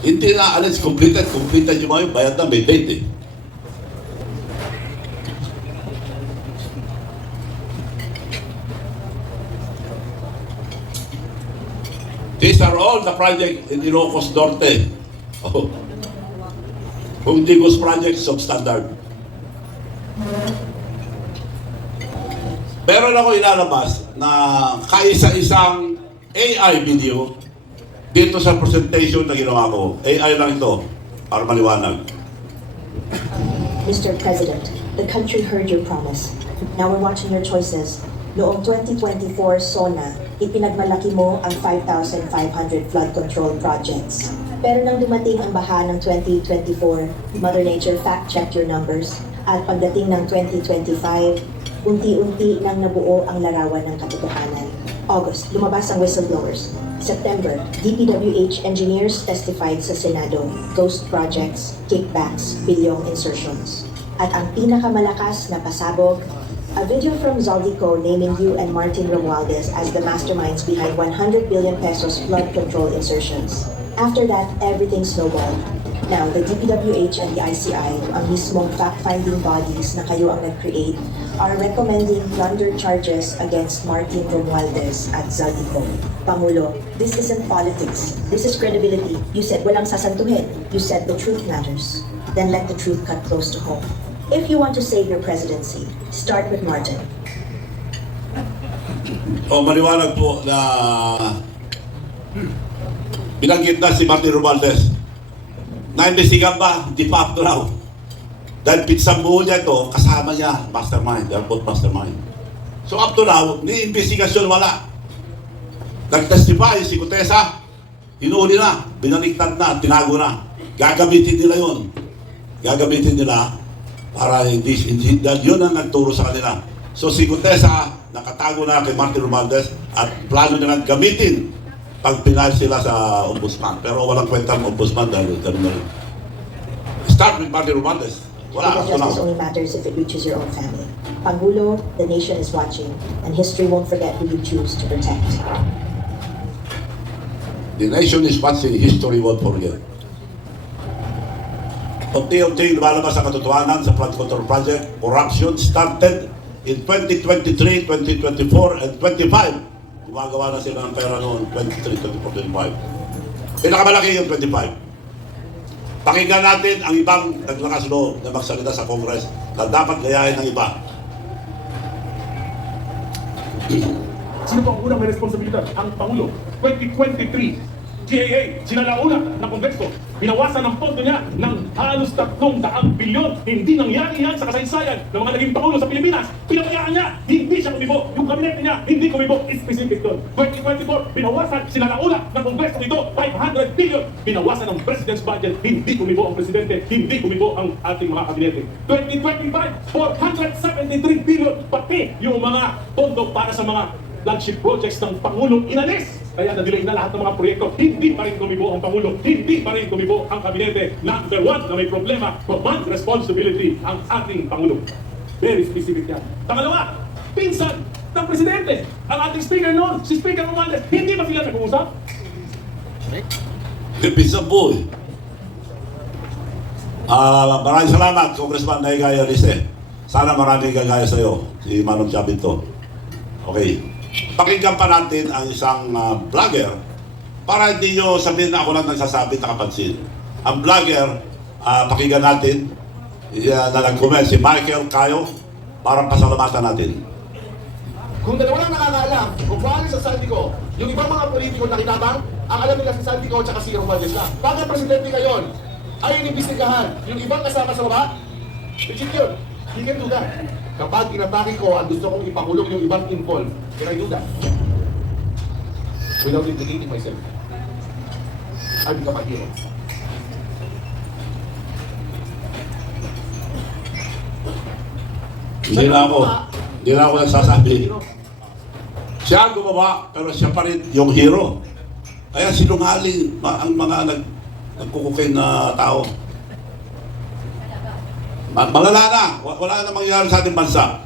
Hindi na alis, completed yung mga yun, bayad na, may date eh. These are all the projects in Ilocos Norte. Oh. Kung Digos project, substandard. Meron ako ilalabas na kaisa-isang AI video dito sa presentation na ginawa ko. AI lang ito, para maliwanag. Mr. President, the country heard your promise. Now we're watching your choices. Noong 2024 SONA, ipinagmalaki mo ang 5,500 flood control projects. Pero nang dumating ang baha ng 2024, Mother Nature fact-checked your numbers. At pagdating ng 2025, unti-unti nang nabuo ang larawan ng katotohanan. August, lumabas ang whistleblowers. September, DPWH engineers testified sa Senado, ghost projects, kickbacks, bilyong insertions. At ang pinakamalakas na pasabog, a video from Zaldico naming you and Martin Romualdez as the masterminds behind 100 billion pesos flood control insertions. After that, everything snowballed. Now, the DPWH and the ICI, ang mismong fact-finding bodies na kayo ang nag-create, are recommending plunder charges against Martin Romualdez at Zaldico. Pangulo, this isn't politics. This is credibility. You said walang sasantuhin. You said the truth matters. Then let the truth cut close to home. If you want to save your presidency, start with Martin. Maliwanag po na binanggit na si Martin Romualdez. Na-investigan ba? Hindi pa up to now. Dahil pinsang buo niya ito, kasama niya, mastermind. They're both mastermind. So up to now, ni investigasyon wala. Nag-testify si Gutesa, hinuli na, binaliktad na, tinago na. Gagamitin nila yun. Gagamitin nila para hindi dahil yun ang nagturo sa kanila. So si Gutesa, nakatago na kay Martin Romualdez at plano nilang gamitin pag pinahal sila sa ombudsman. Pero walang kwenta ang ombudsman dahil ganun na rin. Start with Martin Romualdez. Wala. Because justice only matters if it reaches your own family. Pangulo, the nation is watching, and history won't forget who you choose to protect. The nation is watching, history won't forget. Unti-unti lumalabas ang katotohanan sa flood control project. Corruption started in 2023, 2024, and 25. Gumagawa na sila ng pera noon, 23, 24, 25. Pinakamalaki yung 25. Pakinggan natin ang ibang naglakas loob na magsalita sa Congress na dapat gayahin ng iba. Sino po ang unang may responsibilidad? Ang Pangulo. 2023, GAA, sinalauna ng Kongreso. Binawasan ang pondo niya ng halos 300 bilyon. Hindi nangyari yan sa kasaysayan ng mga naging Pangulo sa Pilipinas. Pinabayaan niya, hindi siya kumibo. Yung kabinete niya, hindi kumibo. Specific doon. 2024, binawasan, sinalauna ng Kongreso ito, 500 billion. Binawasan ang President's budget, hindi kumibo ang Presidente, hindi kumibo ang ating mga kabinete. 2025, 473 billion. Pati yung mga pondo para sa mga flagship projects ng Pangulong inalis. Kaya na-delay na lahat ng mga proyekto. Hindi pa rin kumibo ang Pangulo. Hindi pa rin kumibo ang kabinete. Number one na may problema, command responsibility ang ating Pangulo. Very specific yan. Pangalawa, pinsan ng Presidente. Ang ating speaker noon, si Speaker Romualdez. Hindi ba sila nag-uusap? Pinsang buo eh. Maraming salamat, Congressman Naigaya Lise. Sana maraming gagaya sa'yo, si Manong Chabito. Okay. Pakinggan pa natin ang isang vlogger para hindi nyo sabihin na ako lang nagsasabi nakapansin. Ang vlogger, pakinggan natin na nag-comment si Michael Cayo para pasalamatan natin. Kung dalawa lang nakakaalam kung paano sa Zaldico, yung ibang mga politiko na kinabang, ang alam nila si Zaldico at si Romualdez lang. Bakit presidente ngayon ay inimbestigahan yung ibang kasama sa baba? Legit yun. He can do that. Kapag inatake ko at gusto kong ipakulong yung ibang involved, can I do that? Without implicating myself. I become a hero. Hindi na ako nagsasabi. Siya ang gumawa, pero siya pa rin yung hero. Kaya sinungaling ang mga nagkukukin na tao. Malala na. Wala na mangyayari sa ating bansa.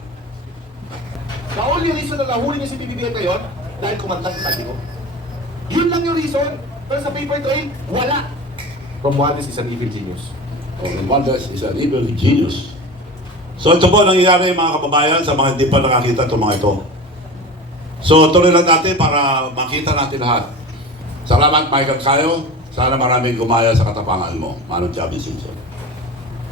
The only reason na nahuli niya si PBBM ngayon, dahil kumanta si Zaldico. Yun lang yung reason. Pero sa paper trail, wala. Romualdez is an evil genius. Romualdez is an evil genius. So ito po nangyayari mga kababayan sa mga hindi pa nakakita itong mga ito. So tuloy lang natin para makita natin lahat. Salamat Michael Cayo. Sana maraming gumaya sa katapangan mo, Manong Chavez Simpson.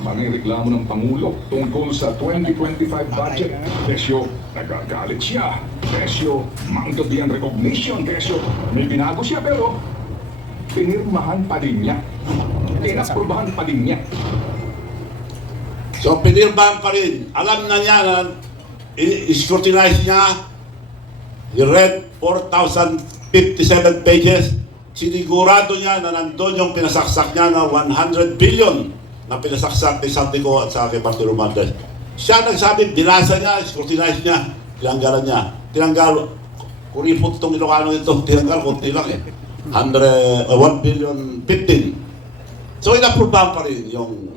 Maring reklamo ng Pangulo tungkol sa 2025 budget. Presyo, nagagalit siya. Presyo, Mount of the Recognition. Presyo, may binago siya pero pinirmahan pa din niya. Tinaprubahan pa din niya. So pinirmahan pa rin. Alam na niya na i-scrutinize niya. He read 4,057 pages. Sinigurado niya na nandun yung pinasaksak niya na 100 billion na pinasaksak ni Santico at sa kay Martin Romualdez. Siya nagsabi, binasa niya, scrutinize niya, tinanggalan niya. Tinanggal, kuripot itong Ilocano ito, tinanggal, kunti lang eh. 1 billion 15. So inaprubahan pa rin yung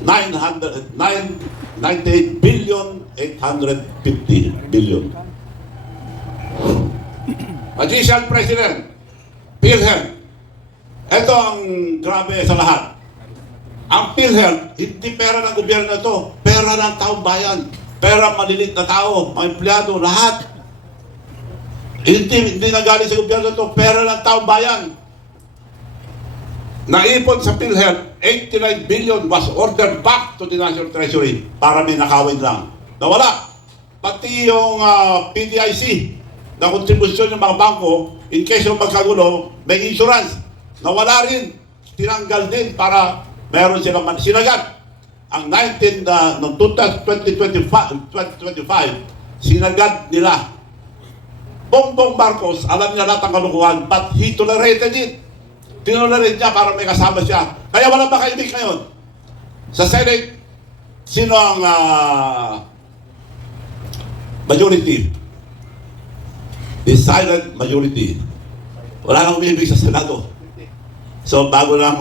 98 billion 850 billion. Magician President, PhilHealth. Ito ang grabe sa lahat. Ang PhilHealth, hindi pera ng gobyerno ito. Pera ng taong bayan. Pera maliliit na tao, mga empleyado, lahat. Hindi nagaling sa gobyerno ito. Pera ng taong bayan. Naipon sa PhilHealth, 89 billion was ordered back to the National Treasury para may nakawin lang. Nawala. Pati yung PDIC na kontribusyon ng mga bangko, in case of magkagulo, may insurance. Nawala rin. Tinanggal din para meron silang sinagat. Ang 2025, sinagat nila. Bongbong Marcos, alam niya lahat ang kalukuhan, but he tolerated it. Tinolerate niya para may kasama siya. Kaya wala ba kaibig ngayon? Sa Senate, sino ang majority? The silent majority. Wala nang umibig sa Senado. So bago lang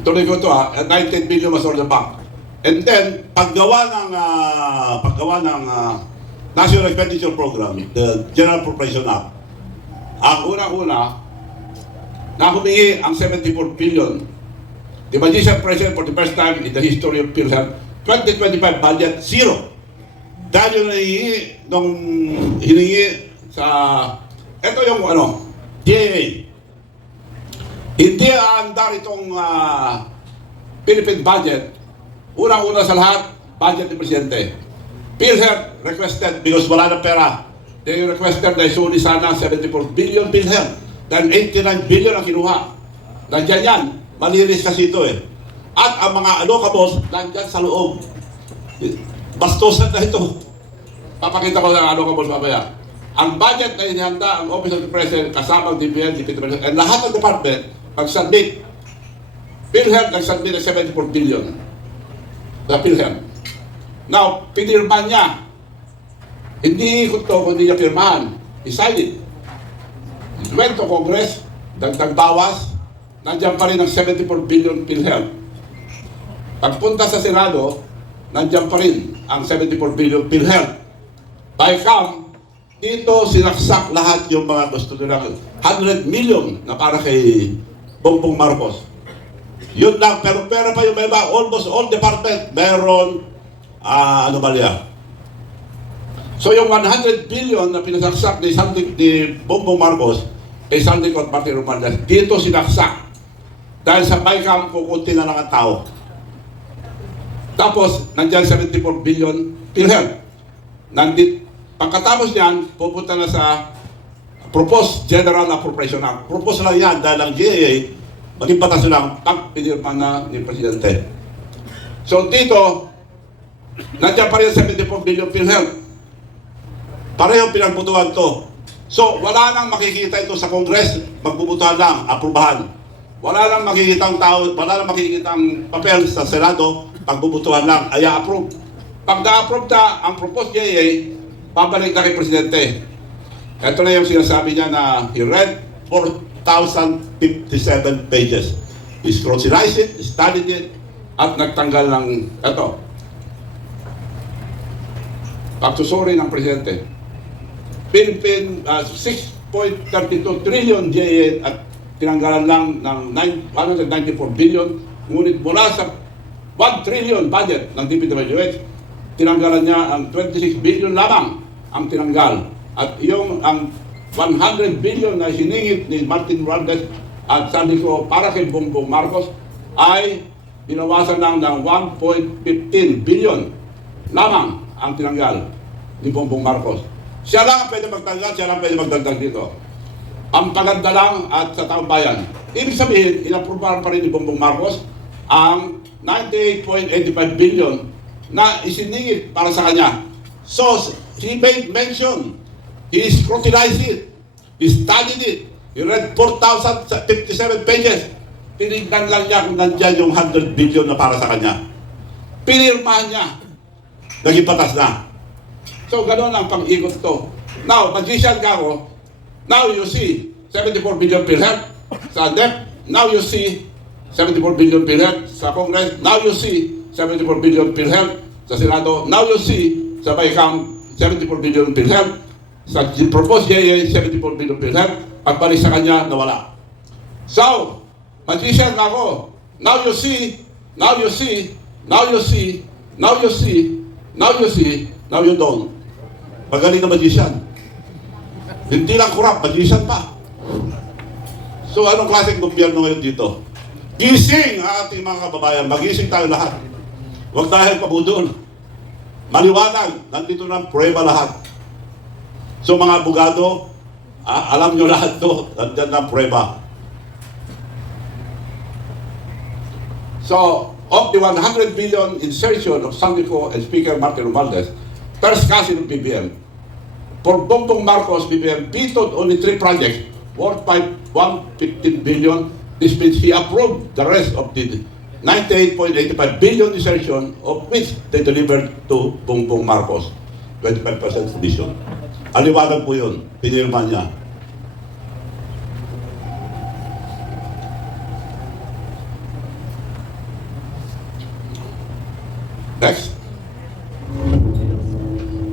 tuloy ko ito 19 billion was ordered back. And then paggawa ng National Expenditure Program, the General Appropriation Act, ang una-una na humingi ang 74 billion. The Magician President for the first time in the history of PhilHealth, 2025 budget, zero. Dahil yung hiningi sa, ito yung DAA. Hindi aandar itong Philippine budget. Unang-una sa lahat, budget ni Presidente. PhilHealth requested, because wala na pera, they requested na isuli sana 74 billion PhilHealth. Dahil 89 billion ang kinuha. Nandiyan yan. Malinis kasi ito eh. At ang mga allocables, nandiyan sa loob. Bastusan na ito. Papakita ko ng allocables mamaya. Ang budget na inihanda, ang Office of the President, kasama ang DPN, Deputy President, and lahat ng department, mag-submit. PhilHealth nag-submit ng 74 billion. The PhilHealth. Now, pinirmahan niya. Hindi ko ito kung hindi niya pirmahan. He signed it. It went to Congress, dagdag bawas, nandiyan pa rin ang 74 billion PhilHealth. Pagpunta sa Senado, nandiyan pa rin ang 74 billion PhilHealth. By come, dito sinaksak lahat yung mga gusto nila. 100 million na para kay Bongbong Marcos. Yun lang, pero pera pa yung may iba. Almost all department, meron anomalya. So yung 100 billion na pinasaksak ni Bongbong Marcos kay Santico at Martin Romualdez, dito sinaksak. Dahil sa BICAM, kukunti na lang ang tao. Tapos, nandiyan 74 billion PhilHealth. Pagkatapos niyan, pupunta na sa Proposed General Appropriation Act. Propose lang yan dahil ang GAA, maging batas lang pag pinirma na ni Presidente. So dito, nandiyan pa rin 74 billion PhilHealth. Pareho pinagbutuhan to. So, wala nang makikita ito sa Congress, magbubutuhan lang, aprubahan. Wala nang makikitang tao, wala nang makikitang papel sa Senado, pagbubutuhan lang, ay approve. Pag na-approve na ang proposed GAA, pabalik na kay Presidente. Ito na yung sinasabi niya na he read 4,057 pages. He scrutinized it, studied it, at nagtanggal ng ito. Pagsusuri ng Presidente. Philippine 6.32 trillion GAA at tinanggalan lang ng 194 billion. Ngunit mula sa 1 trillion budget ng DPWH, tinanggalan niya ang 26 billion lamang ang tinanggal. At yung ang 100 billion na siningit ni Martin Romualdez at sabi ko para kay Bongbong Marcos ay binawasan lang ng 1.15 billion lamang ang tinanggal ni Bongbong Marcos. Siya lang ang pwede magtanggal, siya lang ang pwede magdagdag dito. Ang paganda lang at sa taong bayan. Ibig sabihin, inaprubahan pa rin ni Bongbong Marcos ang 98.85 billion na isiningit para sa kanya. So, he made mention, he scrutinized it, he studied it, he read 4,057 pages. Tinignan lang niya kung nandyan yung 100 billion na para sa kanya. Pinirmahan niya. Naging batas na. So, gano'n ang pag-ikot to. Now, magician ka ako, now you see 74 billion PhilHealth sa DEP. Now you see 74 billion PhilHealth sa Congress. Now you see 74 billion PhilHealth sa Senado. Now you see sa BICAM 74 billion PhilHealth. Sa proposed GAA 74 billion PhilHealth. Pagbalik sa kanya, nawala. So, magician ka ako. Now you see, now you see, now you see, now you see, now you see, now you don't. Magaling na magician. Hindi lang kurap, magician pa. So anong klaseng gobyerno ngayon dito? Gising ang ating mga kababayan. Magising tayo lahat. Huwag dahil pabudol. Maliwanag. Nandito ng prueba lahat. So mga abogado, alam nyo lahat to. Nandyan ng prueba. So, of the 100 billion insertion of Sandico and Speaker Martin Romualdez, first cousin of BBM, for Bongbong Marcos, BBM vetoed only 3 projects worth 115 billion. This means he approved the rest of the 98.85 billion insertion, of which they delivered to Bongbong Marcos. 25% addition. Aliwanag po yun. Pinirma niya. Next.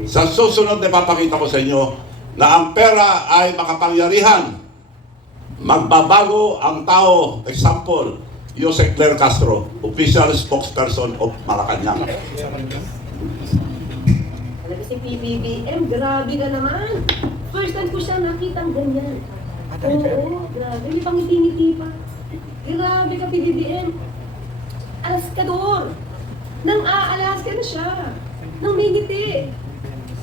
Sa susunod na papakita ko sa inyo na ang pera ay makapangyarihan. Magbabago ang tao. Example, Jose Claire Castro, official spokesperson of Malacanang. Alam si PBBM, grabe ka naman. First time ko siya nakitang ganyan. Oo, grabe. May pangiti-ngiti pa. Grabe ka, PBBM. Alaskador. Nang aalaska na siya. Nang may ngiti.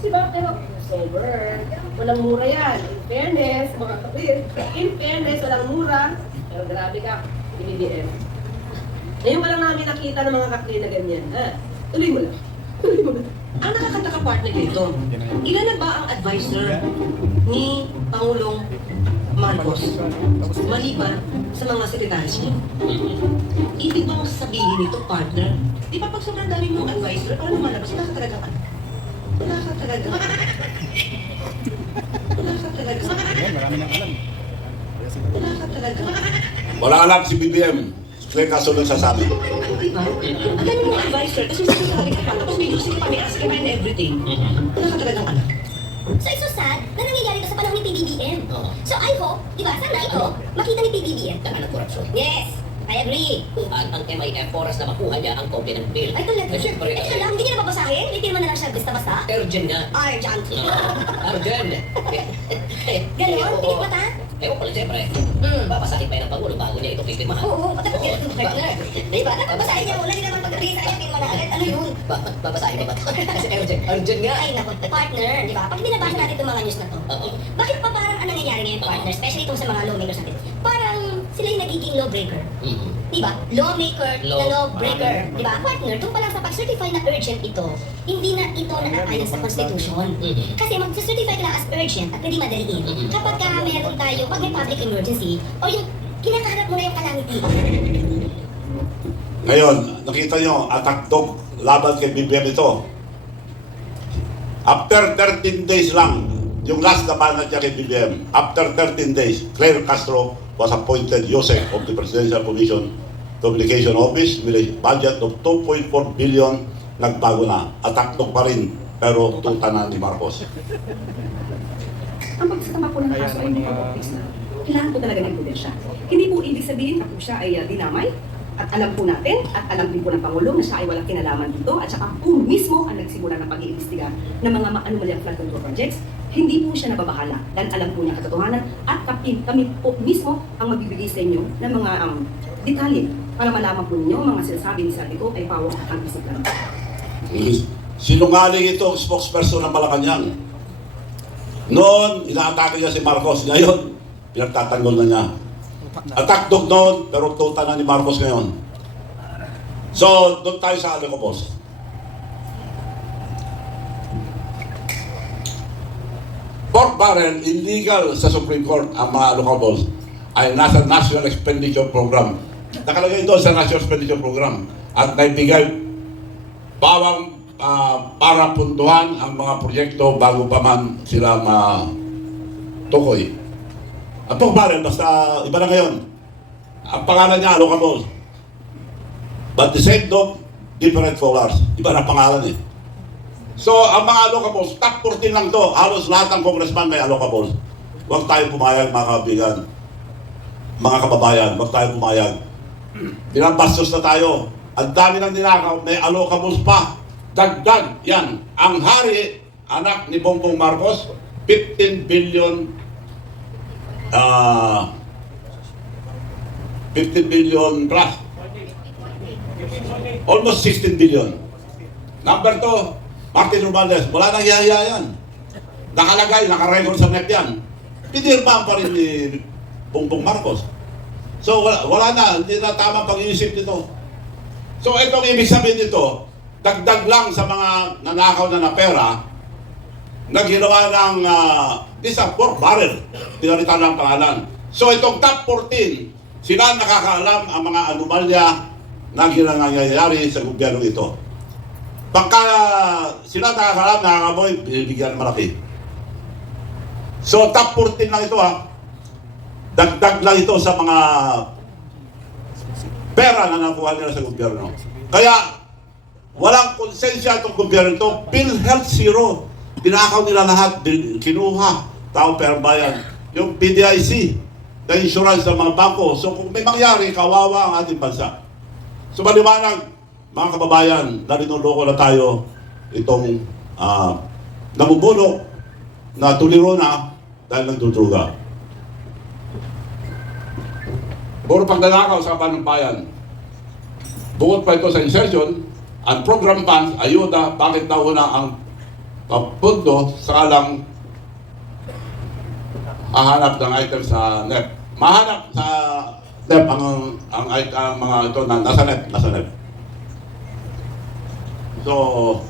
Diba? Pero, sober. Walang mura yan. In fairness, mga kapit. In fairness, walang mura. Pero grabe ka, PBBM. Ngayon pa lang namin nakita ng mga kakli na ganyan. Ha? Tuloy mo lang. Tuloy mo lang. Ang nakakataka-partner dito, ilan na ba ang advisor ni Pangulong Marcos maliban sa mga sekretaris niya? Ibig bang sabihin nito, partner? Di ba pag sobrang dami mong advisor, paano malabas? Wala ka talaga ka. Wala ka talaga ka. Wala ka talaga ka. Wala ka talaga ka. Wala alam si BBM. Claire Castro lang sasabi. Diba? Ang dami mong advisor, kasi sinasabi ka pa, tapos may gusto ka, may ask ka pa and everything. Wala ka talagang anak. So it's so sad na nangyayari ito sa panahon ni PBBM. So I hope, di ba, sana ito, makita ni PBBM. Daan ng korupsyon. Yes, I agree. Ang MIF, oras na makuha niya ang copy ng bill. Ay, talaga. Siyempre, Ito lang, hindi niya nababasahin. May pirma na lang siya basta-basta. urgent nga. Urgent. Urgent. Ganon, pilit mata. Ewan ko lang, siyempre. Babasahin pa yan ng Pangulo bago niya ito pipirmahan. Oo, patapos yan. Di ba? Dapat basahin niya muna, hindi naman pagdating sa kanya, pirma na agad. Ano yun? Babasahin ba ba ito? Kasi urgent nga. Ay, naku, partner, di ba? Pag binabasa natin itong mga news na to, Oo. bakit pa parang ang nangyayari ngayon, partner, especially itong sa mga lawmakers natin, parang sila yung nagiging lawbreaker. Mhm. Di ba? Lawmaker na lawbreaker. Di ba? Partner, doon pa lang sa pag-certify na urgent ito, hindi na ito nakaayon sa Constitution. Mhm. Kasi mag-certify ka lang as urgent at pwede madaliin. Kapag ka meron tayo, pag may public emergency, o yung kinakaharap mo na yung calamity. Ngayon, nakita nyo, attack dog laban kay BBM ito. After 13 days lang, yung last na banat niya kay BBM, after 13 days, Claire Castro was appointed Joseph of the Presidential Commission Communication Office with a budget of 2.4 billion. Nagbago na. Attack dog pa rin, pero tuta na ni Marcos. ang pagsasampa po ng kaso ay hindi pag-office na. Kailangan po talaga ng prudensya. Hindi po ibig sabihin na po siya ay dinamay, at alam po natin, at alam din po ng Pangulo na siya ay walang kinalaman dito, at saka kung mismo ang nagsimula ng pag-iimbestiga ng mga anomalyang flood control projects, hindi po siya nababahala dahil alam po niya katotohanan at kami po mismo ang magbibigay sa inyo ng mga detalye para malaman po ninyo mga sinasabi ni Saldico ay pawang at isip lang. Sinungaling ito ang spokesperson ng Malacanang. Noon, inaatake niya si Marcos. Ngayon, pinagtatanggol na niya. Attack dog noon, pero tuta na ni Marcos ngayon. So, doon tayo sa Alocobos. Pork barrel, illegal sa Supreme Court ang mga Alocobos ay nasa National Expenditure Program. Nakalagay ito sa National Expenditure Program at naibigay bawang para puntuhan ang mga proyekto bago pa man sila matukoy. Ang pork barrel, basta iba na ngayon. Ang pangalan niya, Alocobos. But the same dog, different colors. Iba na pangalan eh. So, ang mga Alocobos, top 14 lang to. Halos lahat ng congressman may Alocobos. Huwag tayo pumayag, mga kaibigan. Mga kababayan, huwag tayo pumayag. Pinabastos na tayo. Ang dami ng ninakaw, may Alocobos pa. Dagdag, yan. Ang hari, anak ni Bongbong Marcos, 15 billion 15 billion plus. Almost 16 billion. Number 2, Martin Romualdez. Wala nang hiya yan. Nakalagay, nakarecord sa net yan. Pinirmahan pa rin ni Bongbong Marcos. So wala na, hindi na tamang pag-iisip nito. So itong ibig sabihin nito, dagdag lang sa mga nanakaw na pera na ginawa ng isang pork barrel. Pinalitan ng pangalan. So itong top 14, sila nakakaalam ang mga anomalya na nangyayari sa gobyerno ito. Pagka sila nakakaalam, nakakamoy, binibigyan ng malaki. So top 14 lang ito ha. Dagdag lang ito sa mga pera na nakuha nila sa gobyerno. Kaya walang konsensya itong gobyerno ito. PhilHealth zero. Tinakaw nila lahat, kinuha, taong perbayan. Yung PDIC, na insurance ng mga bangko. So kung may mangyari, kawawa ang ating bansa. So maliwanag, mga kababayan, na linuloko na tayo itong namubulok na tuliro na dahil nagdudruga. Puro pagdalakaw sa panumpayan. Bukod pa ito sa insertion, ang program funds, ayuda, bakit nauna ang pundo sakalang hahanap ng item sa NEP. Mahanap sa NEP ang mga ito na nasa NEP. So,